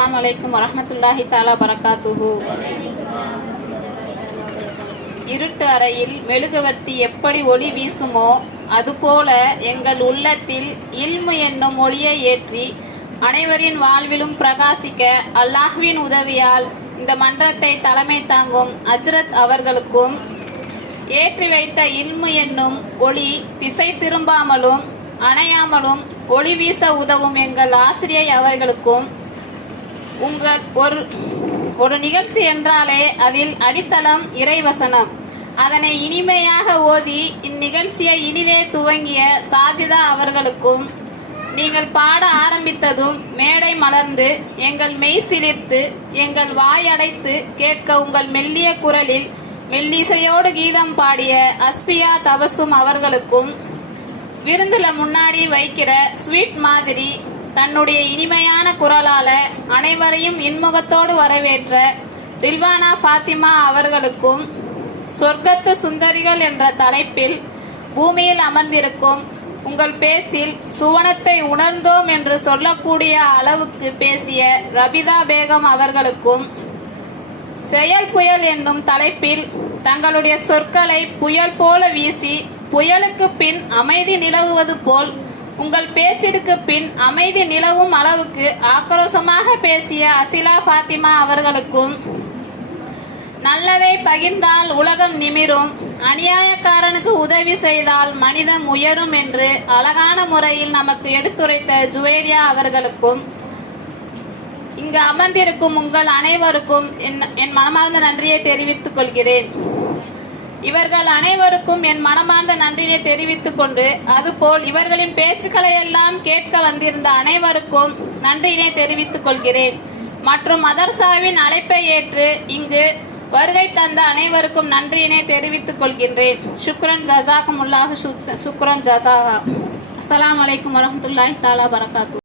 அஸ்ஸலாமு அலைக்கும் வரஹ்மத்துல்லாஹி தஆலா பரகாத்துஹு. இருட்டு அறையில் மெழுகுவர்த்தி எப்படி ஒளி வீசுமோ அதுபோல எங்கள் உள்ளத்தில் இல்மு என்னும் ஒளியை ஏற்றி அனைவரின் வாழ்விலும் பிரகாசிக்க அல்லாஹ்வின் உதவியால் இந்த மன்றத்தை தலைமை தாங்கும் அஜ்ரத் அவர்களுக்கும், ஏற்றி வைத்த இல்மு என்னும் ஒளி திசை திரும்பாமலும் அணையாமலும் ஒளி வீச உதவும் எங்கள் ஆசிரியை அவர்களுக்கும், உங்கள் ஒரு நிகழ்ச்சி என்றாலே அதில் அடித்தளம் இறைவசனம். அதனை இனிமையாக ஓதி இந்நிகழ்ச்சியை இனிதே துவங்கிய சாஜிதா அவர்களுக்கும், நீங்கள் பாட ஆரம்பித்ததும் மேடை மலர்ந்து எங்கள் மெய் சிலிர்த்து எங்கள் வாய் அடைத்து கேட்க உங்கள் மெல்லிய குரலில் மெல்லிசையோடு கீதம் பாடிய அஸ்பியா தபசும் அவர்களுக்கும், விருந்துல முன்னாடி வைக்கிற ஸ்வீட் மாதிரி தன்னுடைய இனிமையான குரலால அனைவரையும் இன்முகத்தோடு வரவேற்ற ரில்வானா ஃபாத்திமா அவர்களுக்கும், சொர்க்கத்து சுந்தரிகள் என்ற தலைப்பில் பூமியில் அமர்ந்திருக்கும் உங்கள் பேச்சில் சுவனத்தை உணர்ந்தோம் என்று சொல்லக்கூடிய அளவுக்கு பேசிய ரபிதா பேகம் அவர்களுக்கும், செயல் புயல் என்னும் தலைப்பில் தங்களுடைய சொற்களை புயல் போல வீசி புயலுக்கு பின் அமைதி நிலவுவது போல் உங்கள் பேச்சிற்கு பின் அமைதி நிலவும் அளவுக்கு ஆக்ரோஷமாக பேசிய அசிலா ஃபாத்திமா அவர்களுக்கும், நல்லதை பகிர்ந்தால் உலகம் நிமிரும், அநியாயக்காரனுக்கு உதவி செய்தால் மனிதம் உயரும் என்று அழகான முறையில் நமக்கு எடுத்துரைத்த ஜுவேரியா அவர்களுக்கும், இங்கு அமர்ந்திருக்கும் உங்கள் அனைவருக்கும் என் மனமார்ந்த நன்றியை தெரிவித்துக் கொள்கிறேன். இவர்கள் அனைவருக்கும் என் மனமார்ந்த நன்றியை தெரிவித்துக் கொண்டு, அதுபோல் இவர்களின் பேச்சுக்களை எல்லாம் கேட்க வந்திருந்த அனைவருக்கும் நன்றியினை தெரிவித்துக் கொள்கிறேன். மற்றும் மதர்சாவின் அழைப்பை ஏற்று இங்கு வருகை தந்த அனைவருக்கும் நன்றியினை தெரிவித்துக் கொள்கின்றேன். சுக்ரன் ஜசாக்கும் உல்லாஹு சுக்ரன் ஜசாகா. அஸ்ஸலாமு அலைக்கும் வரஹ்மத்துல்லாஹி தஆலா பரகாத்து.